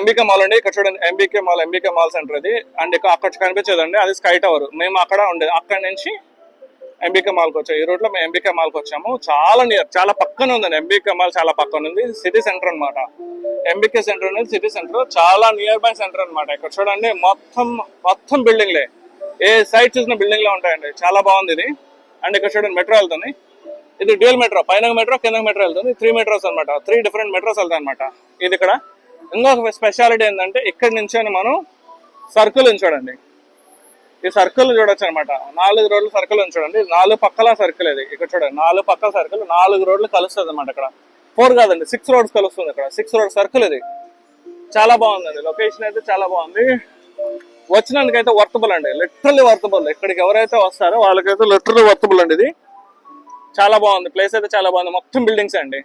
MBK mall అండి. ఇక్కడ చూడండి ఎంబీకే మాల్ సెంటర్ అది. అండ్ అక్కడ కనిపించేదండి అది స్కై టవర్. మేము అక్కడ ఉండేది. అక్కడ నుంచి ఎంబీకే మాల్కి వచ్చాము. ఈ రోడ్ లో మేము ఎంబీకే మాల్కి వచ్చాము. చాలా నియర్, చాలా పక్కన ఉందండి. ఎంబీకే మాల్ చాలా పక్కన ఉంది. సిటీ సెంటర్ అనమాట. ఎంబీకే సెంటర్ అనేది సిటీ సెంటర్, చాలా నియర్ బై సెంటర్ అనమాట. ఇక్కడ చూడండి మొత్తం బిల్డింగ్లే, ఏ సైడ్ చూసిన బిల్డింగ్ లో ఉంటాయండి. చాలా బాగుంది ఇది. అండ్ ఇక్కడ చూడండి మెట్రో వెళ్తుంది. ఇది డ్యూయల్ మెట్రో, పైన మెట్రో కింద మెట్రో వెళ్తుంది. 3 మెట్రోస్ అనమాట. 3 డిఫరెంట్ మెట్రోస్ వెళ్తాయి అనమాట. ఇది ఇక్కడ ఇంకొక స్పెషాలిటీ ఏంటంటే ఇక్కడ నుంచి మనం సర్కిల్ చూడండి. ఈ సర్కిల్ చూడొచ్చు అనమాట. 4 రోడ్లు సర్కిల్ చూడండి. 4 పక్కల సర్కిల్ ఇది. ఇక్కడ చూడండి 4 పక్కల సర్కిల్, 4 రోడ్లు కలుస్తుంది అనమాట. ఇక్కడ 4 కాదండి 6 రోడ్స్ కలుస్తుంది. ఇక్కడ 6 రోడ్ సర్కిల్ ఇది. చాలా బాగుందండి. లొకేషన్ అయితే చాలా బాగుంది. వచ్చినందుకైతే వర్తబుల్ అండి, లిటరల్లీ వర్తబుల్. ఇక్కడికి ఎవరైతే వస్తారో వాళ్ళకైతే లిటరల్లీ వర్తబుల్ అండి. ఇది చాలా బాగుంది. ప్లేస్ అయితే చాలా బాగుంది. మొత్తం బిల్డింగ్స్ అండి.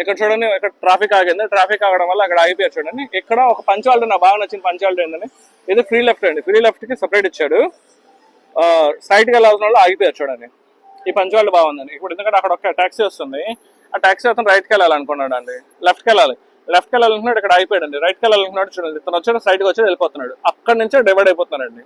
ఇక్కడ చూడండి, ఇక్కడ ట్రాఫిక్ ఆగింది. ట్రాఫిక్ ఆగడం వల్ల అక్కడ ఆగిపోయారు చూడండి. ఇక్కడ ఒక పంచాలిటీ నాకు బాగా నచ్చిన పంచాలిటీ ఏంటంటే ఇది ఫ్రీ లెఫ్ట్ అండి. ఫ్రీ లెఫ్ట్ కి సపరేట్ ఇచ్చాడు. సైడ్కి వెళ్ళాల్సిన వాళ్ళు ఆగిపోయారు చూడండి. ఈ పంచాలిటీ బాగుందండి. ఇప్పుడు ఎందుకంటే అక్కడ ఒక ట్యాక్సీ వస్తుంది. ఆ ట్యాక్సీ అతను రైట్కి వెళ్ళాలనుకున్నాడు అండి. లెఫ్ట్కి వెళ్ళాలనుకున్నాడు. ఇక్కడ అయిపోయాడు. రైట్కి వెళ్ళాలనుకున్నాడు చూడండి. ఇతను వచ్చాడు సైడ్కి వచ్చి వెళ్ళిపోతున్నాడు. అక్కడ నుంచే డివైడ్ అయిపోతున్నాడండి.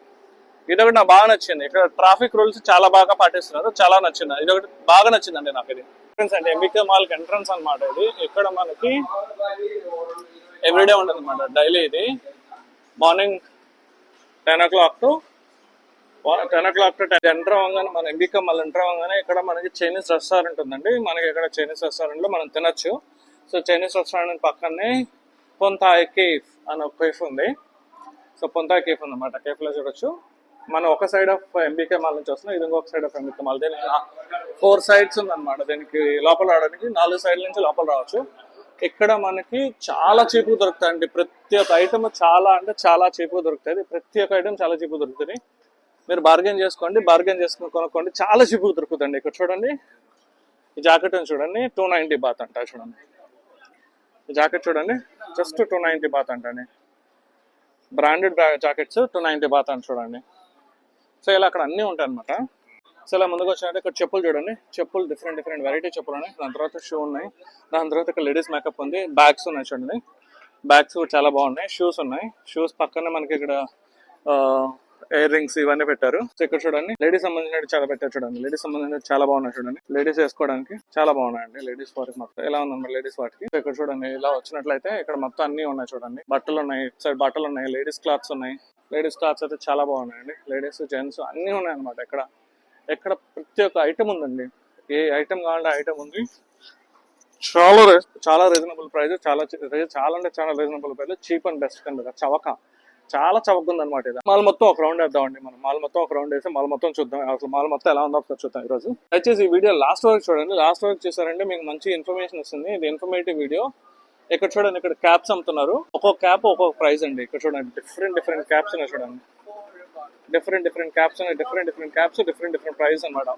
ఇదొకటి నాకు బాగా నచ్చింది. ఇక్కడ ట్రాఫిక్ రూల్స్ చాలా బాగా పాటిస్తున్నారు. చాలా నచ్చింది. ఇదొకటి బాగా నచ్చిందండి నాకు. ఇది ఎంట్రన్స్ అంటే ఎంబీకే మాల్ కి ఎంట్రన్స్ అనమాట. ఇది ఇక్కడ మనకి ఎవ్రీడే ఉంటుంది అనమాట. డైలీ ఇది మార్నింగ్ 10 o'clock to 10 ఎంటర్ అవ్వగానే మన ఎంబీకే మాల్ ఎంటర్ అవ్వగానే ఇక్కడ మనకి చైనీస్ రెస్టారెంట్ ఉందండి. మనకి ఇక్కడ చైనీస్ రెస్టారెంట్ లో మనం తినొచ్చు. సో చైనీస్ రెస్టారెంట్ పక్కనే పొంతాయ్ కేఫ్ అని ఒక కేఫ్ ఉంది. సో పొంతాయ్ కేఫ్ ఉందన్నమాట. కేఫ్ లో చూడొచ్చు. మనం ఒక సైడ్ ఆఫ్ ఎంబీకే మాల్ నుంచి వస్తున్నాం. ఇది ఇంకొక సైడ్ ఆఫ్ ఎంబీకే మాల్. దీనికి 4 sides ఉందన్నమాట. దీనికి లోపల రావడానికి 4 sides నుంచి లోపల రావచ్చు. ఇక్కడ మనకి చాలా చీపుగా దొరుకుతాయండి. ప్రతి ఒక్క ఐటమ్ చాలా అంటే చాలా చీపుగా దొరుకుతుంది. ప్రతి ఒక్క ఐటమ్ చాలా చీపుగా దొరుకుతుంది. మీరు బార్గెన్ చేసుకుని కొనుక్కోండి. చాలా చీపుగా దొరుకుతుంది. ఇక్కడ చూడండి, ఈ జాకెట్ చూడండి 290 బాత్ అంట. చూడండి ఈ జాకెట్ చూడండి, జస్ట్ 290 బాత్ అంటండి. బ్రాండెడ్ జాకెట్స్ 290 బాత్ అని చూడండి. సో ఇలా అక్కడ అన్నీ ఉంటాయి అనమాట. సో ఇలా ముందుకు వచ్చినట్టు ఇక్కడ చెప్పులు చూడండి. చెప్పులు డిఫరెంట్ వెరైటీ చెప్పులు ఉన్నాయి. దాని తర్వాత షూ ఉన్నాయి. దాని తర్వాత ఇక్కడ లేడీస్ మేకప్ ఉంది. బ్యాగ్స్ ఉన్నాయి చూడండి. బ్యాగ్స్ కూడా చాలా బాగున్నాయి. షూస్ ఉన్నాయి. షూస్ పక్కనే మనకి ఇక్కడ ఇయర్ రింగ్స్ ఇవన్నీ పెట్టారు. సో ఇక్కడ చూడండి లేడీస్ సంబంధించిన చాలా పెట్టారు చూడండి. లేడీస్ సంబంధించిన చాలా బాగున్నాయి చూడండి. లేడీస్ వేసుకోవడానికి చాలా బాగున్నాయండి. లేడీస్ వారికి మొత్తం ఎలా ఉందన్నమాట లేడీస్ వాటికి. సో ఇక్కడ చూడండి ఇలా వచ్చినట్లయితే ఇక్కడ మొత్తం అన్ని ఉన్నాయి చూడండి. బట్టలు ఉన్నాయి, సైడ్ బట్టలు ఉన్నాయి, లేడీస్ క్లాత్స్ ఉన్నాయి. లేడీస్ క్లాత్స్ అయితే చాలా బాగున్నాయండి. లేడీస్ జెంట్స్ అన్ని ఉన్నాయి అనమాట. ఎక్కడ ప్రతి ఒక్క ఐటమ్ ఉందండి. ఏ ఐటమ్ కావాలంటే ఐటమ్ ఉంది. చాలా రీజనబుల్ ప్రైస్. చాలా అంటే చాలా reasonable price. Cheap and best కింద చాలా చవక ఉంది అనమాట. ఇది మాల్ మొత్తం ఒక రౌండ్ వేద్దామండి. మనం మాల్ మొత్తం ఒక రౌండ్ వేసి మాల్ మొత్తం చూద్దాం. అసలు మాల్ మొత్తం ఎలా ఉందో ఒకసారి చూద్దాం. ఈరోజు దయచేసి ఈ వీడియో లాస్ట్ వరకు చూడండి. లాస్ట్ వరకు చూసారంటే మీకు మంచి ఇన్ఫర్మేషన్ వస్తుంది. ఇది ఇన్ఫర్మేటివ్ వీడియో. ఇక్కడ చూడండి, ఇక్కడ క్యాప్స్ అమ్ముతున్నారు. ఒక్కొక్క క్యాప్ ఒక్కొక్క ప్రైస్ అండి. ఇక్కడ చూడండి డిఫరెంట్ క్యాప్స్ ఉన్నాయి చూడండి. డిఫరెంట్ క్యాప్స్ ఉన్నాయి. డిఫరెంట్ క్యాప్స్ డిఫరెంట్ ప్రైస్ అనమాట.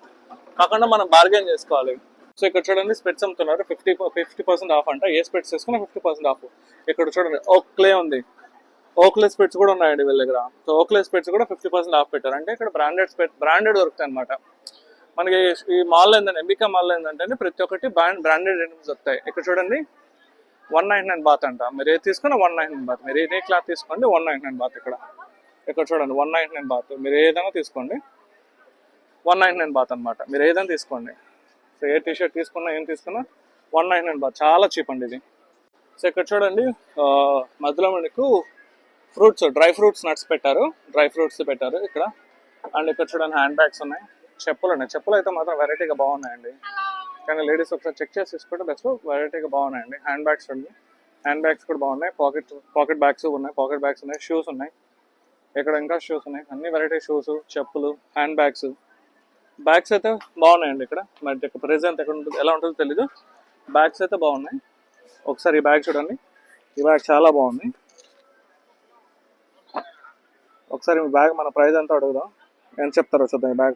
కాకుండా మనం బార్గెన్ చేసుకోవాలి. సో ఇక్కడ చూడండి స్పెట్స్ అమ్ముతున్నారు. 50% ఆఫ్ అంట. ఏ స్పెట్స్ తీసుకున్నా 50% ఆఫ్. ఇక్కడ చూడండి ఓక్లే ఉంది. ఓక్లే స్పెట్స్ కూడా ఉన్నాయండి వీళ్ళ దగ్గర. సో ఓక్లే స్పెట్స్ కూడా 50% ఆఫ్ పెట్టారు. అంటే ఇక్కడ బ్రాండెడ్ దొరుకుతాయి అనమాట. మనకి ఈ మాల్ ఏంటంటే ఎంబీకే మాల్ ఏంటంటే ప్రతి ఒక్కటి బ్రాండెడ్ ఐటమ్స్ దొరుకుతాయి. ఇక్కడ చూడండి 199 బాత్ అంట. మీరు ఏది తీసుకున్నా 199 బాత్. మీరు ఏ క్లాత్ తీసుకోండి 199 బాత్. ఇక్కడ చూడండి 199 బాత్. మీరు ఏదైనా తీసుకోండి 199 బాత్ అనమాట. మీరు ఏదైనా తీసుకోండి. సో ఏ టీషర్ట్ తీసుకున్నా ఏం తీసుకున్నా 199 బాత్. చాలా చీప్ అండి ఇది. సో ఇక్కడ చూడండి మధ్యలో మనకు డ్రై ఫ్రూట్స్ నట్స్ పెట్టారు. ఇక్కడ. అండ్ ఇక్కడ చూడండి హ్యాండ్ బ్యాగ్స్ ఉన్నాయి. చెప్పులు ఉన్నాయి. చెప్పులు అయితే మాత్రం వెరైటీగా బాగున్నాయండి. కానీ లేడీస్ ఒకసారి చెక్ చేసి తీసుకుంటే బెస్ట్. వెరైటీగా బాగున్నాయండి. హ్యాండ్ బ్యాగ్స్ చూడండి. హ్యాండ్ బ్యాగ్స్ కూడా బాగున్నాయి. పాకెట్ బ్యాగ్స్ ఉన్నాయి. షూస్ ఉన్నాయి. ఇక్కడ ఇంకా షూస్ ఉన్నాయి. అన్ని వెరైటీ షూస్, చెప్పులు, హ్యాండ్ బ్యాగ్స్ అయితే బాగున్నాయండి. ఇక్కడ మరి ప్రైస్ ఎంత ఎక్కడ ఉంటుంది ఎలా ఉంటుందో తెలీదు. బ్యాగ్స్ అయితే బాగున్నాయి. ఒకసారి ఈ బ్యాగ్ చూడండి. ఈ బ్యాగ్ చాలా బాగుంది. ఒకసారి మీ బ్యాగ్ మన ప్రైస్ ఎంత అడుగుదాం. ఎంత చెప్తారో చూద్దాం. ఈ బ్యాగ్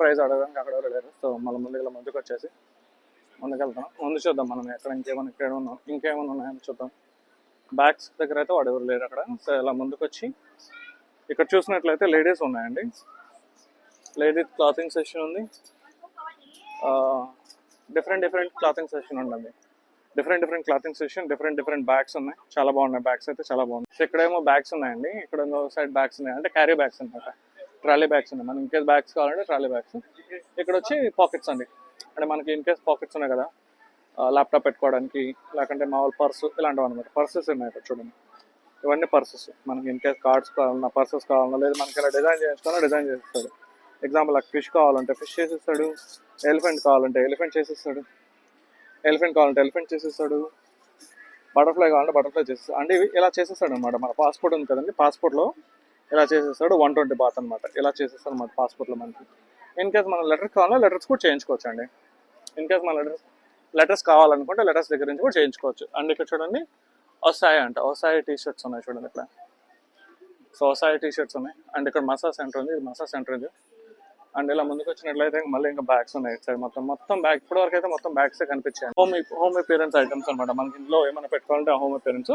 ప్రైస్ అడగడానికి అక్కడ లేరు. సో మళ్ళీ ముందుకు వచ్చేసి ముందుకెళ్తాం. ముందు చూద్దాం మనం ఎక్కడ ఇంకేమైనా ఉన్నాయని చూద్దాం. బ్యాగ్స్ దగ్గర అయితే వాడు ఎవరు లేరు అక్కడ. సో ఇలా ముందుకు వచ్చి ఇక్కడ చూసినట్లయితే లేడీస్ ఉన్నాయండి. లేడీస్ క్లాతింగ్ సెక్షన్ ఉంది. డిఫరెంట్ క్లాతింగ్ సెక్షన్ ఉంటుంది. Different clothing section, different bags ఉన్నాయి, చాలా బాగున్నాయి బ్యాగ్స్ అయితే చాలా బాగున్నాయి. సో ఇక్కడేమో బ్యాగ్స్ ఉన్నాయండి, ఇక్కడ సైడ్ బ్యాగ్స్ ఉన్నాయి, అంటే క్యారీ బ్యాగ్స్ అనమాట, ట్రాలీ బ్యాగ్స్ ఉన్నాయి. మనకి ఇన్కేస్ బ్యాగ్స్ కావాలంటే ట్రాలీ బ్యాగ్స్. ఇక్కడ వచ్చి పాకెట్స్ అండి, అంటే మనకి ఇన్కేస్ పాకెట్స్ ఉన్నాయి కదా ల్యాప్టాప్ పెట్టుకోవడానికి, లేకుంటే మామూలు పర్సు ఇలాంటివి అనమాట. పర్సెస్ ఉన్నాయి ఇక్కడ చూడండి, ఇవన్నీ పర్సెస్. మనకి ఇన్కేస్ కార్డ్స్ కావాలన్నా, పర్సెస్ కావాలన్నా, లేదా మనకి ఇలా డిజైన్ చేసుకోవాలన్నా డిజైన్ చేస్తాడు. ఎగ్జాంపుల్ ఫిష్ కావాలంటే ఫిష్ చేసేస్తాడు, ఎలిఫెంట్ కావాలంటే ఎలిఫెంట్ చేసేస్తాడు, ఎలిఫెంట్ కావాలంటే ఎలిఫెంట్ చేసేస్తాడు, బటర్ఫ్లై కావాలంటే బటర్ఫ్లై చేసేస్తాడు. అంటే ఇవి ఇలా చేసేస్తాడు అనమాట. మన పాస్పోర్ట్ ఉంది కదండి, పాస్పోర్ట్లో ఇలా చేసేస్తాడు. 120 బాత్ అనమాట, ఇలా చేసేస్తాడు అనమాట పాస్పోర్ట్లో మనకి. ఇన్ కేస్ మన లెటర్స్ కావాలన్నా లెటర్స్ కూడా చేయించుకోవచ్చు అండి. ఇన్ కేస్ మన లెటర్స్ కావాలనుకుంటే లెటర్స్ దగ్గర నుంచి కూడా చేయించుకోవచ్చు. అండ్ ఇక్కడ చూడండి ఒసాయి అంట, ఒసాయి టీ షర్ట్స్ ఉన్నాయి చూడండి ఇక్కడ. సో ఒసాయి టీ షర్ట్స్ ఉన్నాయి. అండ్ ఇక్కడ మసాజ్ సెంటర్ ఉంది, ఇది మసాజ్ సెంటర్ ఇది. అండ్ ఇలా ముందుకు వచ్చినట్లయితే మళ్ళీ ఇంకా బ్యాగ్స్ ఉన్నాయి ఇటు సైడ్. మొత్తం బ్యాగ్ ఇప్పటి వరకు అయితే మొత్తం బ్యాగ్సే కనిపించాయి. హోమ్ అపియరెన్స్ ఐటమ్స్ అనమాట. మనకి ఇంట్లో ఏమైనా పెట్టుకోవాలంటే హోమ్ అపియరెన్స్.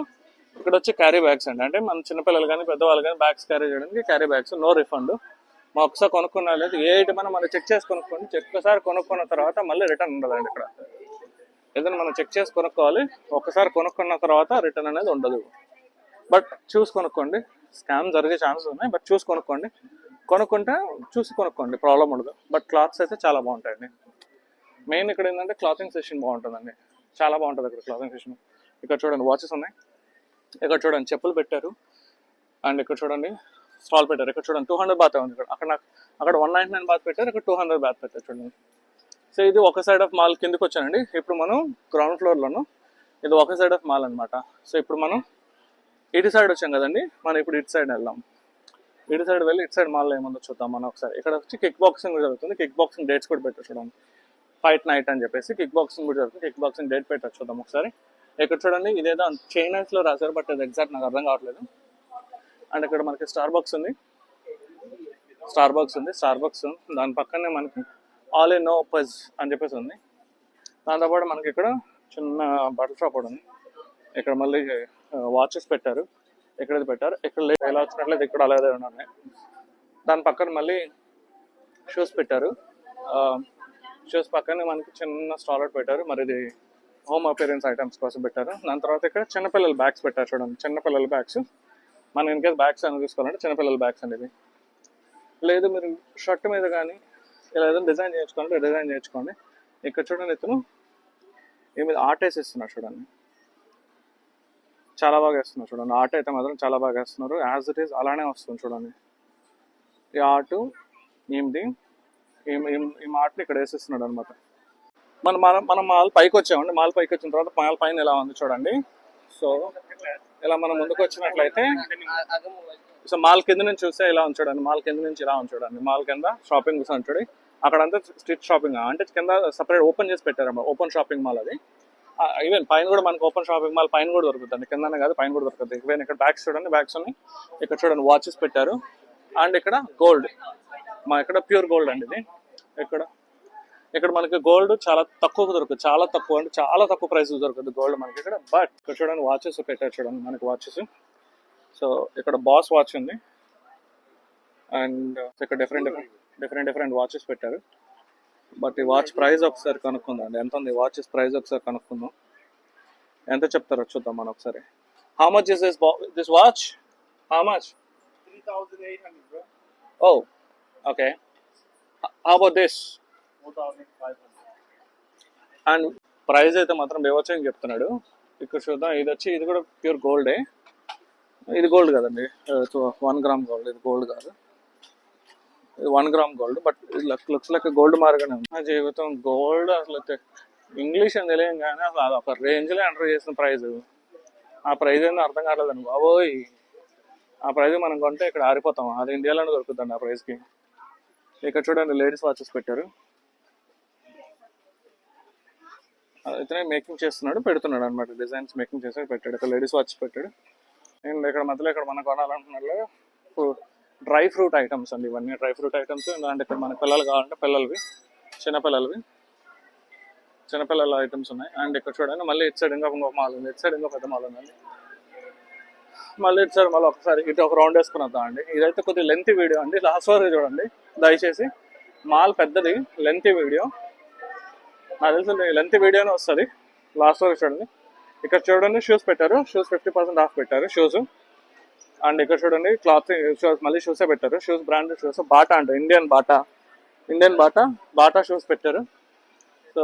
ఇక్కడ వచ్చి క్యారీ బ్యాగ్స్ అండి, అంటే మన చిన్నపిల్లలు కానీ పెద్దవాళ్ళు కానీ బ్యాగ్స్ క్యారీ చేయడానికి క్యారీ బ్యాగ్స్. No refund. మా ఒకసారి కొనుక్కున్నా లేదు, ఏ ఐటమ్ మనం చెక్ చేసి కొనుక్కోండి. ఒక్కసారి కొనుక్కున్న తర్వాత మళ్ళీ రిటర్న్ ఉండదండి ఇక్కడ. ఏదైనా మనం చెక్ చేసి కొనుక్కోవాలి, ఒకసారి కొనుక్కున్న తర్వాత రిటర్న్ అనేది ఉండదు. బట్ చూసి కొనుక్కోండి, స్కామ్ జరిగే ఛాన్సెస్ ఉన్నాయి, బట్ చూసి కొనుక్కోండి. కొనుక్కుంటే చూసి కొనుక్కోండి, ప్రాబ్లం ఉండదు. బట్ క్లాత్స్ అయితే చాలా బాగుంటాయండి. మెయిన్ ఇక్కడ ఏంటంటే క్లాతింగ్ సెక్షన్ బాగుంటుందండి, చాలా బాగుంటుంది ఇక్కడ క్లాతింగ్ సెక్షన్. ఇక్కడ చూడండి వాచెస్ ఉన్నాయి, ఇక్కడ చూడండి చెప్పులు పెట్టారు, అండ్ ఇక్కడ చూడండి స్టాల్ పెట్టారు. ఇక్కడ చూడండి 200 బాత్ ఉంది ఇక్కడ. అక్కడ 199 బాత్ పెట్టారు, ఇక్కడ 200 బాత్ పెట్టారు చూడండి. సో ఇది ఒక సైడ్ ఆఫ్ మాల్ కిందకి వచ్చానండి. ఇప్పుడు మనం గ్రౌండ్ ఫ్లోర్లోను, ఇది ఒక సైడ్ ఆఫ్ మాల్ అనమాట. సో ఇప్పుడు మనం ఇటు సైడ్ వచ్చాం కదండి, మనం ఇప్పుడు ఇటు సైడ్ వెళ్దాం. ఇటు సైడ్ వెళ్ళి ఇటు సైడ్ మాల్లో ఏముందో చూద్దాం మనం ఒకసారి. ఇక్కడ వచ్చి కిక్ బాక్సింగ్ కూడా జరుగుతుంది, కిక్ బాక్సింగ్ డేట్స్ కూడా పెట్టారు చూడండి. ఫైట్ నైట్ అని చెప్పేసి కిక్ బాక్సింగ్ కూడా జరుగుతుంది. కిక్ బాక్సింగ్ డేట్ పెట్టారు చూద్దాం ఒకసారి. ఇక్కడ చూడండి ఇదేదో చైనీస్లో రాశారు, బట్ అది ఎగ్జాక్ట్ నాకు అర్థం కావట్లేదు. అండ్ ఇక్కడ మనకి స్టార్ బాక్స్ ఉంది, దాని పక్కనే మనకి ఆల్ ఇన్ నో పజ్ అని చెప్పేసి ఉంది. దాంతోపాటు మనకి ఇక్కడ చిన్న బట్టల షాప్ కూడా ఉంది. ఇక్కడ మళ్ళీ వాచెస్ పెట్టారు, ఎక్కడైతే పెట్టారు ఇక్కడ ఎలా వచ్చినట్లయితే ఇక్కడ అలాగే ఉన్నాయి. దాని పక్కన మళ్ళీ షూస్ పెట్టారు, షూస్ పక్కనే మనకి చిన్న స్టాలర్ పెట్టారు. మరి ఇది హోమ్ అపియరెన్స్ ఐటమ్స్ కోసం పెట్టారు. దాని తర్వాత ఇక్కడ చిన్నపిల్లల బ్యాగ్స్ పెట్టారు చూడండి, చిన్నపిల్లల బ్యాగ్స్. మనం ఇన్కేస్ బ్యాగ్స్ అని తీసుకోవాలంటే చిన్నపిల్లల బ్యాగ్స్ అనేది. లేదు మీరు షర్ట్ మీద కానీ ఇలా ఏదైనా డిజైన్ చేయించుకోవాలంటే డిజైన్ చేయించుకోండి. ఇక్కడ చూడండి ఇతను ఈ మీద ఆర్ట్ వేసిస్తున్నారు చూడండి, చాలా బాగా వేస్తున్నారు చూడండి. ఆర్ట్ అయితే మాత్రం చాలా బాగా వేస్తున్నారు, యాజ్ ఇట్ ఈస్ అలానే వస్తుంది చూడండి. ఈ ఆర్ట్ ఏమిటి, ఈ ఆర్ట్ని ఇక్కడ వేసిస్తున్నాడు అనమాట. మనం మాల్ పైకి వచ్చామండి. మాల్ పైకి వచ్చిన తర్వాత మాల్ పైన ఎలా ఉంది చూడండి. సో ఇలా మనం ముందుకు వచ్చినట్లయితే సో మాల్ కింద నుంచి చూస్తే ఇలా ఉంచండి, మాల్ కింద నుంచి ఇలా ఉంచండి. మాల్ కింద షాపింగ్ ఉంచండి, అక్కడంతా స్ట్రీట్ షాపింగ్, అంటే కింద సపరేట్ ఓపెన్ చేసి పెట్టారన్నమాట, ఓపెన్ షాపింగ్ మాల్ అది. ఈవెన్ పైన కూడా మనకి ఓపెన్ షాపింగ్ మాల్ పైన కూడా దొరుకుతుంది, కిందనే కాదు పైన కూడా దొరుకుతుంది. ఈవెన్ ఇక్కడ బ్యాగ్స్ చూడండి, బ్యాగ్స్ ఉన్నాయి. ఇక్కడ చూడండి వాచెస్ పెట్టారు. అండ్ ఇక్కడ గోల్డ్, ఇక్కడ ప్యూర్ గోల్డ్ అండి ఇది. ఇక్కడ మనకి గోల్డ్ చాలా తక్కువ దొరుకుతుంది, చాలా తక్కువ, అంటే చాలా తక్కువ ప్రైస్ దొరుకుతుంది గోల్డ్ మనకి ఇక్కడ. బట్ ఇక్కడ చూడండి వాచెస్ పెట్టారు చూడండి మనకి వాచెస్. సో ఇక్కడ బాస్ వాచ్ ఉంది, అండ్ ఇక్కడ డిఫరెంట్ వాచెస్ పెట్టారు. బట్ ఈ వాచ్ ప్రైస్ ఒకసారి కనుక్కుందాం అండి, ఎంత ఉంది వాచెస్ ప్రైస్ ఒకసారి కనుక్కుందాం, ఎంత చెప్తారో చూద్దాం మనం ఒకసారి. How much is this watch? How much? 3,800 bro. Oh, okay. How about this? 4,500. And price అయితే మాత్రం బేవచ్చని చెప్తున్నాడు. ఇక్కడ చూద్దాం, ఇది కూడా ప్యూర్ గోల్డే. ఇది గోల్డ్ కదండి, 1 గ్రామ్ గోల్డ్, ఇది గోల్డ్ కాదు, ఇది 1 gram gold. But looks like gold మార్గానే ఉంది. నా జీవితం గోల్డ్ అసలు ఇంగ్లీష్ అని తెలియదు కానీ అసలు అది ఒక రేంజ్లో ఎంటర్ చేసిన ప్రైజ్. ఆ ప్రైజ్ ఏందో అర్థం కాలేదండి బాబోయ్. ఆ ప్రైజ్ మనం కొంటే ఇక్కడ ఆరిపోతాం, అది ఇండియాలోనే దొరుకుతుంది ఆ ప్రైస్కి. ఇక్కడ చూడండి లేడీస్ వాచెస్ పెట్టారు, అయితే మేకింగ్ చేస్తున్నాడు, పెడుతున్నాడు అనమాట, డిజైన్స్ మేకింగ్ చేసాడు పెట్టాడు. ఇక్కడ లేడీస్ వాచ్ పెట్టాడు. అండ్ ఇక్కడ మధ్యలో ఇక్కడ మనం కొనాలనుకున్నట్లు డ్రై ఫ్రూట్ ఐటమ్స్ అండి, ఇవన్నీ డ్రై ఫ్రూట్ ఐటమ్స్. అంటే ఇక్కడ మన పిల్లలు కావాలంటే పిల్లలవి, చిన్నపిల్లల ఐటమ్స్ ఉన్నాయి. అండ్ ఇక్కడ చూడండి మళ్ళీ ఇటు సైడ్ ఇంకొక మాల్ ఉంది, ఇటు సైడ్ ఇంకో పెద్ద మాల్ ఉందండి. మళ్ళీ ఇటు సైడ్ మళ్ళీ ఒకసారి ఇటు ఒక రౌండ్ వేసుకుని వద్దాం అండి. ఇదైతే కొద్దిగా లెంత్ వీడియో అండి, లాస్ట్ వరకు చూడండి దయచేసి. మాల్ పెద్దది, లెంత్ వీడియో, నాకు తెలిసి లెంత్ వీడియోనే వస్తుంది. లాస్ట్ వరకు చూడండి. ఇక్కడ చూడండి షూస్ పెట్టారు, షూస్ 50% ఆఫ్ పెట్టారు షూస్. అండ్ ఇక్కడ చూడండి క్లాత్ షూస్, మళ్ళీ షూసే పెట్టారు. షూస్ బ్రాండెడ్ షూస్, బాటా అంట, ఇండియన్ బాటా షూస్ పెట్టారు. సో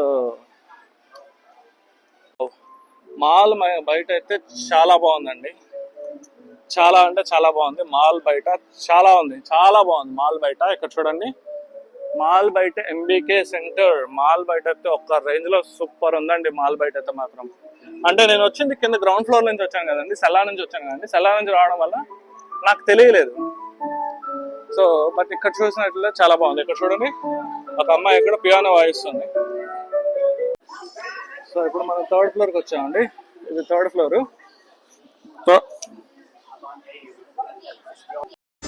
మాల్ బయట అయితే చాలా బాగుందండి, చాలా అంటే చాలా బాగుంది. మాల్ బయట చాలా బాగుంది మాల్ బయట. ఇక్కడ చూడండి మాల్ బయట ఎంబీకే సెంటర్ మాల్ బయట అయితే ఒక్క రేంజ్ లో సూపర్ ఉందండి. మాల్ బయట అయితే మాత్రం, అంటే నేను వచ్చింది కింద గ్రౌండ్ ఫ్లోర్ నుంచి వచ్చాను కదండి, సెల్లా నుంచి వచ్చాను కదండి. సెల్లా నుంచి రావడం వల్ల నాకు తెలియలేదు. సో బట్ ఇక్కడ చూసినట్లయితే చాలా బాగుంది. ఇక్కడ చూడండి ఒక అమ్మాయి ఇక్కడ పియానో వాయిస్తుంది. సో ఇప్పుడు మనం 3rd ఫ్లోర్కి వచ్చామండి. ఇది 3rd ఫ్లోర్.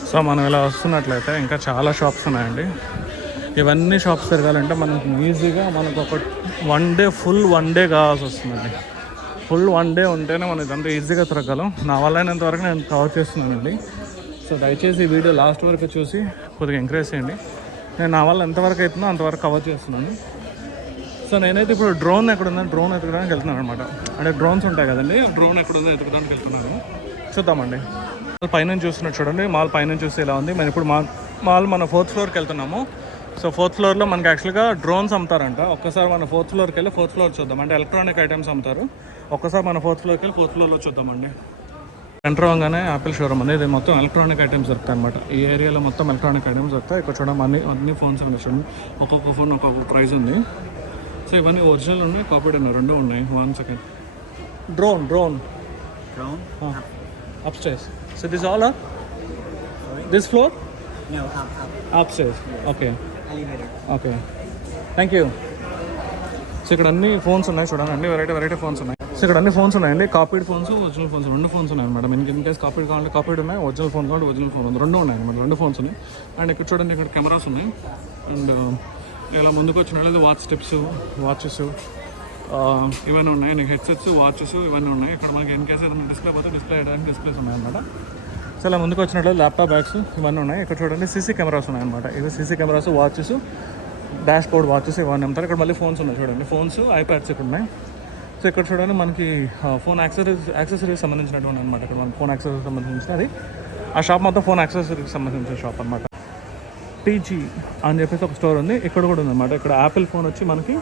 సో మనం ఇలా వస్తున్నట్లయితే ఇంకా చాలా షాప్స్ ఉన్నాయండి. ఇవన్నీ షాప్స్ తిరగాలంటే మనకు ఈజీగా మనకు ఒక ఫుల్ వన్ డే కావాల్సి వస్తుందండి. ఫుల్ వన్ డే ఉంటేనే మనం ఇదంతా ఈజీగా తిరగలం. నా వల్ల అయినంత వరకు నేను కవర్ చేస్తున్నానండి. సో దయచేసి ఈ వీడియో లాస్ట్ వరకు చూసి కొద్దిగా ఎంకరేజ్ చేయండి. నేను నా వల్ల ఎంతవరకు అవుతుందో అంతవరకు కవర్ చేస్తున్నాను. సో నేనైతే ఇప్పుడు డ్రోన్ ఎక్కడుందని డ్రోన్ ఎత్తుకోవడానికి వెళ్తున్నాను అనమాట. అంటే డ్రోన్స్ ఉంటాయి కదండి, డ్రోన్ ఎక్కడుందో ఎత్తుకోవడానికి వెళ్తున్నాను. చూద్దామండి. పైనుంచి చూస్తున్నట్టు చూడండి, మాల్ పైనుంచి చూస్తే ఇలా ఉంది. మనం ఇప్పుడు మాల్ మన 4th ఫ్లోర్కి వెళ్తున్నాము. సో 4th ఫ్లోర్లో మనకి యాక్చువల్గా డ్రోన్స్ అమ్ముతారంట. ఒక్కసారి మన 4th ఫ్లోర్కి వెళ్ళి 4th ఫ్లోర్ చూద్దాం. అంటే ఎలక్ట్రానిక్ ఐటమ్స్ అమ్ముతారు. ఒక్కసారి మన 4th ఫ్లోర్కి వెళ్ళి 4th ఫ్లోర్లో చూద్దామండి. ఎంటర్ అవ్వగానే యాపిల్ షోరూమ్ అనేది, ఇది మొత్తం ఎలక్ట్రానిక్ ఐటమ్స్ దొరుకుతాయి అనమాట. ఈ ఏరియాలో మొత్తం ఎలక్ట్రానిక్ ఐటమ్స్ దొరుకుతాయి. ఇక్కడ చూడండి అన్ని ఫోన్స్ ఉన్నాయి చూడండి. ఒక్కొక్క ఫోన్ ఒక్కొక్క ప్రైస్ ఉంది. సో ఇవన్నీ ఒరిజినల్ ఉన్నాయి, కాపీడ్ ఉన్నాయి, రెండు ఉన్నాయి. 1 second. Drone upstairs. So this all up? This floor? No, Upstairs. Okay. elevator. Okay. Thank you. So ఇక్కడ అన్ని ఫోన్స్ ఉన్నాయి చూడండి, అన్ని వెరైటీ ఫోన్స్ ఉన్నాయి. సో ఇక్కడ అన్ని ఫోన్స్ ఉన్నాయండి, కాపీడ్ ఫోన్స్, ఒరిజినల్ ఫోన్స్, రెండు ఫోన్స్ ఉన్నాయి అనమాట. మీకు ఇన్ కేసు కాపీడ్ కావాలంటే కాపీడ్ ఉన్నాయి, ఒరిజినల్ ఫోన్ కావాలంటే ఒరిజినల్ ఫోన్ ఉంది, రెండు ఉన్నాయి అనమాట. రెండు ఫోన్స్ ఉన్నాయి. అండ్ ఇక్కడ చూడండి ఇక్కడ కెమెరాస్ ఉన్నాయి. అండ్ ఇలా ముందుకు వచ్చినట్లయితే వాచెస్ ఇవన్నీ ఉన్నాయి. నీకు హెడ్సెట్స్, వాచెస్ ఇవన్నీ ఉన్నాయి. ఇక్కడ మనకి ఇన్ కేసు ఏదైనా డిస్ప్లే పోతే డిస్ప్లే చేయడానికి డిస్ప్లేస్ ఉన్నాయన్నమాట. సో ఇలా ముందుకు వచ్చినట్లయితే ల్యాప్టాప్ బ్యాగ్స్ ఇవన్నీ ఉన్నాయి. ఇక్కడ చూడండి సీసీ కెమెరాస్ ఉన్నాయన్నమాట. ఇవి CC cameras, watches, dash board watches ఇవన్నీ అమ్ముతారు. ఇక్కడ మళ్ళీ ఫోన్స్ ఉన్నాయి చూడండి, ఫోన్స్, ఐప్యాడ్స్ ఇక్కడ ఉన్నాయి. సో ఇక్కడ చూడండి మనకి ఫోన్ యాక్సెసరీస్ సంబంధించినటువంటి అనమాట. ఇక్కడ మనకి ఫోన్ యాక్సెసరీస్ సంబంధించినది. ఆ షాప్ మొత్తం ఫోన్ యాక్సెసరీస్ సంబంధించిన షాప్ అనమాట. టీజీ అని చెప్పేసి ఒక స్టోర్ ఉంది, ఇక్కడ కూడా ఉందన్నమాట. ఇక్కడ యాపిల్ ఫోన్ వచ్చి మనకి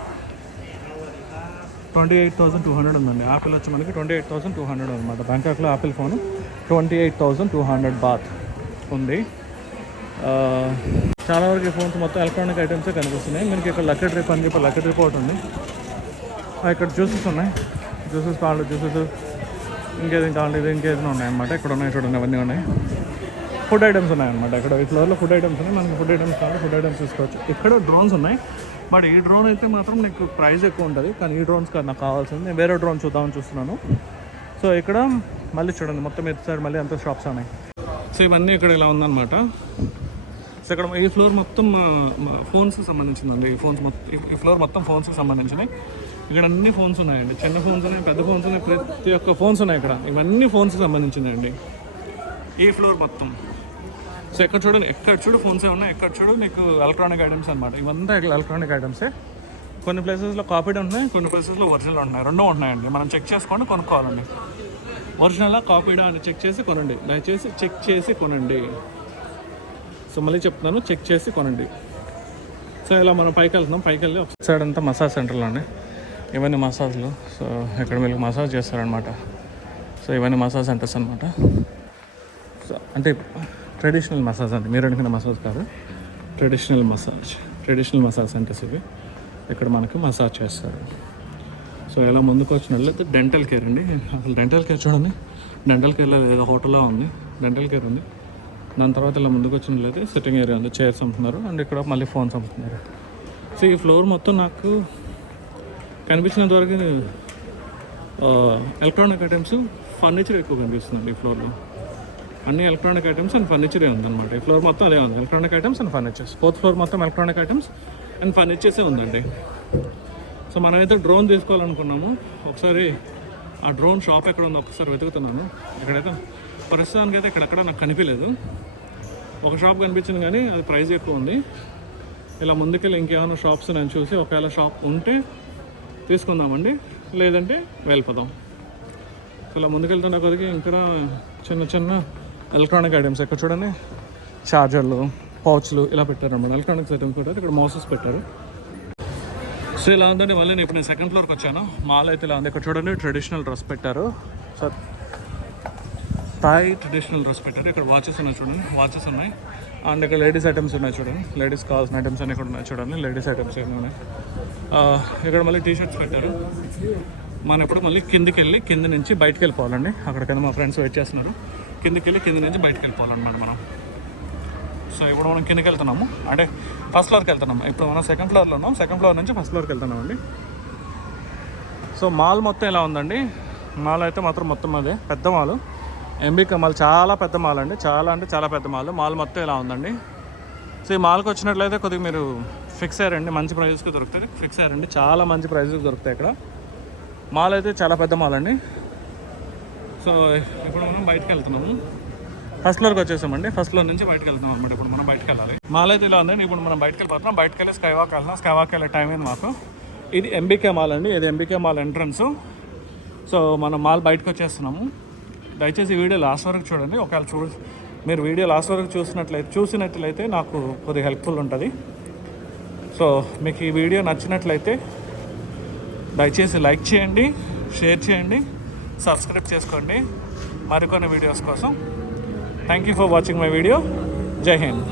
28,200 ఉందండి. యాపిల్ వచ్చి మనకి 28,200 అనమాట. బ్యాంకాక్లో యాపిల్ ఫోన్ 28,200 బాత్ ఉంది. చాలా వరకు ఈ ఫోన్స్ మొత్తం ఎలక్ట్రానిక్ ఐటమ్సే కనిపిస్తున్నాయి. మనకి ఇక్కడ లక్కీ ట్రిప్ అని చెప్పి లక్కీ ట్రిప్ ఒకటి ఉంది. ఇక్కడ జ్యూసెస్ ఉన్నాయి, జ్యూసెస్ ఇంకేదైనా కావాలి, ఇంకేదైనా ఉన్నాయన్నమాట. ఇక్కడ ఉన్నాయి చూడండి, అవన్నీ ఉన్నాయి. ఫుడ్ ఐటమ్స్ ఉన్నాయన్నమాట. ఇక్కడ ఈ ఫ్లోర్లో ఫుడ్ ఐటమ్స్ ఉన్నాయి. మనకి ఫుడ్ ఐటమ్స్ కావాలి, ఫుడ్ ఐటమ్స్ తీసుకోవచ్చు. ఇక్కడ డ్రోన్స్ ఉన్నాయి, బట్ ఈ డ్రోన్ అయితే మాత్రం నీకు ప్రైస్ ఎక్కువ ఉంటుంది. కానీ ఈ డ్రోన్స్ కాదు నాకు కావాల్సింది. నేను వేరే డ్రోన్ చూద్దామని చూస్తున్నాను. సో ఇక్కడ మళ్ళీ చూడండి మొత్తం ఇటు సైడ్ మళ్ళీ అంత షాప్స్ ఉన్నాయి. సో ఇవన్నీ ఇక్కడ ఇలా ఉందన్నమాట. సో ఇక్కడ ఈ ఫ్లోర్ మొత్తం ఫోన్స్కి సంబంధించిందండి. ఈ ఫ్లోర్ మొత్తం ఫోన్స్కి సంబంధించినవి. ఇక్కడ అన్ని ఫోన్స్ ఉన్నాయండి, చిన్న ఫోన్స్ ఉన్నాయి, పెద్ద ఫోన్స్ ఉన్నాయి, ప్రతి ఒక్క ఫోన్స్ ఉన్నాయి ఇక్కడ. ఇవన్నీ ఫోన్స్కి సంబంధించిందండి ఈ ఫ్లోర్ మొత్తం. సో ఎక్కడ చూడు ఫోన్సే ఉన్నాయి, ఎక్కడ చూడు నీకు ఎలక్ట్రానిక్ ఐటమ్స్ అనమాట. ఇవంతా ఎలక్ట్రానిక్ ఐటమ్సే. కొన్ని ప్లేసెస్లో కాపీడ్ ఉంటున్నాయి, కొన్ని ప్లేసెస్లో ఒరిజినల్ ఉంటున్నాయి, రెండూ ఉంటున్నాయండి. మనం చెక్ చేసుకొని కొనుక్కోవాలండి. ఒరిజినలా కాపీడా అని చెక్ చేసి కొనండి, దయచేసి చెక్ చేసి కొనండి. సో మళ్ళీ చెప్తున్నాను, చెక్ చేసి కొనండి. సో ఇలా మనం పైకి వెళ్తున్నాం. పైకి వెళ్ళి ఒక సైడ్ అంతా మసాజ్ సెంటర్లో అండి. ఇవన్నీ మసాజ్లు. సో ఇక్కడ వీళ్ళకి మసాజ్ చేస్తారనమాట. సో ఇవన్నీ మసాజ్ సెంటర్స్ అనమాట. సో అంటే ట్రెడిషనల్ మసాజ్ అండి, మీరు అనుకున్న మసాజ్ కాదు, ట్రెడిషనల్ మసాజ్ సెంటర్స్ ఇవి. ఇక్కడ మనకు మసాజ్ చేస్తారు. సో ఇలా ముందుకు వచ్చినట్లయితే డెంటల్ కేర్ అండి. అసలు డెంటల్ కేర్ చూడండి, డెంటల్ కేర్లో ఏదో హోటల్లో ఉంది, డెంటల్ కేర్ ఉంది. దాని తర్వాత ఇలా ముందుకు వచ్చినట్లయితే సిట్టింగ్ ఏరియా ఉంది, చైర్స్ అమ్ముతున్నారు. అండ్ ఇక్కడ మళ్ళీ ఫోన్స్ అమ్ముతున్నారు. సో ఈ ఫ్లోర్ మొత్తం నాకు కనిపించినంత వరకు ఎలక్ట్రానిక్ ఐటమ్స్, ఫర్నిచర్ ఎక్కువ కనిపిస్తుందండి ఈ ఫ్లోర్లో. అన్ని ఎలక్ట్రానిక్ ఐటమ్స్ అండ్ ఫర్నిచరే ఉందన్నమాట. ఈ ఫ్లోర్ మొత్తం అదే ఉంది, electronic items and furnitures. 4th floor మొత్తం ఎలక్ట్రానిక్ ఐటమ్స్ అండ్ ఫర్నిచర్సే ఉందండి. సో మనమైతే డ్రోన్ తీసుకోవాలనుకున్నాము. ఒకసారి ఆ డ్రోన్ షాప్ ఎక్కడ ఉందో ఒకసారి వెతుకుతున్నాను. ఇక్కడైతే ప్రస్తుతానికి అయితే ఇక్కడెక్కడ నాకు కనిపించలేదు. ఒక షాప్ కనిపించింది కానీ అది ప్రైస్ ఎక్కువ ఉంది. ఇలా ముందుకెళ్ళి ఇంకేమైనా షాప్స్ నేను చూసి ఒకవేళ షాప్ ఉంటే తీసుకుందామండి. లేదంటే వెళ్ళిపోదాం. సో ఇలా ముందుకెళ్తున్న కొద్దిగా ఇంకా చిన్న చిన్న ఎలక్ట్రానిక్ ఐటమ్స్ ఇక్కడ చూడండి, ఛార్జర్లు, పౌచ్లు ఇలా పెట్టారు అన్నమాట. ఎలక్ట్రానిక్స్ ఐటమ్స్ కూడా ఇక్కడ మోసెస్ పెట్టారు. సో ఇలా ఉందండి. మళ్ళీ నేను ఇప్పుడు నేను సెకండ్ ఫ్లోర్కి వచ్చాను. మాల్ అయితే ఇలా ఉంది. ఇక్కడ చూడండి ట్రెడిషనల్ డ్రెస్ పెట్టారు. సో థాయ్ ట్రెడిషనల్ డ్రెస్ పెట్టారు. ఇక్కడ వాచెస్ ఉన్నాయి చూడండి, వాచెస్ ఉన్నాయి. అండ్ ఇక్కడ లేడీస్ ఐటమ్స్ ఉన్నాయి చూడండి, లేడీస్ కావాల్సిన ఐటమ్స్ అన్నీ ఇక్కడ ఉన్నాయి చూడండి, లేడీస్ ఐటమ్స్ ఏమి ఉన్నాయి. ఇక్కడ మళ్ళీ టీ షర్ట్స్ పెట్టారు. మనం ఇప్పుడు మళ్ళీ కిందికి వెళ్ళి కింద నుంచి బయటకు వెళ్ళిపోవాలండి. అక్కడికైనా మా ఫ్రెండ్స్ వెయిట్ చేస్తున్నారు. కిందికి వెళ్ళి కింద నుంచి బయటకు వెళ్ళిపోవాలన్నమాట మనం. సో ఇప్పుడు మనం కిందకి వెళ్తున్నాము, అంటే ఫస్ట్ ఫ్లోర్కి వెళ్తున్నాము. ఇప్పుడు మనం సెకండ్ ఫ్లోర్లో ఉన్నాం. సెకండ్ ఫ్లోర్ నుంచి ఫస్ట్ ఫ్లోర్కి వెళ్తున్నామండి. సో మాల్ మొత్తం ఇలా ఉందండి. మాల్ అయితే మాత్రం మొత్తం అదే పెద్ద మాల్, ఎంబీకే మాల్. చాలా పెద్ద మాల్ అండి, చాలా అంటే చాలా పెద్ద మాల్. మాల్ మొత్తం ఇలా ఉందండి. సో ఈ మాల్కి వచ్చినట్లయితే కొద్దిగా మీరు ఫిక్స్ అయ్యారండి, మంచి ప్రైజెస్కి దొరుకుతుంది. ఫిక్స్ అయ్యారండి, చాలా మంచి ప్రైజెస్కి దొరుకుతాయి ఇక్కడ. మాల్ అయితే చాలా పెద్ద మాల్ అండి. సో ఇప్పుడు మనం బయటకు వెళ్తున్నాము. ఫస్ట్ ఫ్లోర్కి వచ్చేసామండి. ఫస్ట్ ఫ్లోర్ నుంచి బయటకు వెళ్తున్నాం అనమాట. ఇప్పుడు మనం బయటకు వెళ్ళాలి. మాల్ అయితే ఇలా ఉందండి. ఇప్పుడు మనం బయటకు వెళ్ళిపోతున్నాం. బయటకు వెళ్ళి స్కై వాక్ వెళ్తున్నాం. స్కై వాక్ వెళ్ళే టైం అయింది మాకు. ఇది ఎంబీకే మాల్ అండి. ఇది ఎంబీకే మాల్ ఎంట్రన్స్. సో మనం మాల్ బయటకు వచ్చేస్తున్నాము. దయచేసి వీడియో లాస్ట్ వరకు చూడండి. ఒకవేళ మీరు వీడియో లాస్ట్ వరకు చూసినట్లయితే నాకు కొద్దిగా హెల్ప్ఫుల్ ఉంటుంది. సో మీకు ఈ వీడియో నచ్చినట్లయితే దయచేసి లైక్ చేయండి, షేర్ చేయండి, సబ్స్క్రైబ్ చేసుకోండి మరికొన్ని వీడియోస్ కోసం. Thank you for watching my video. జై హింద్.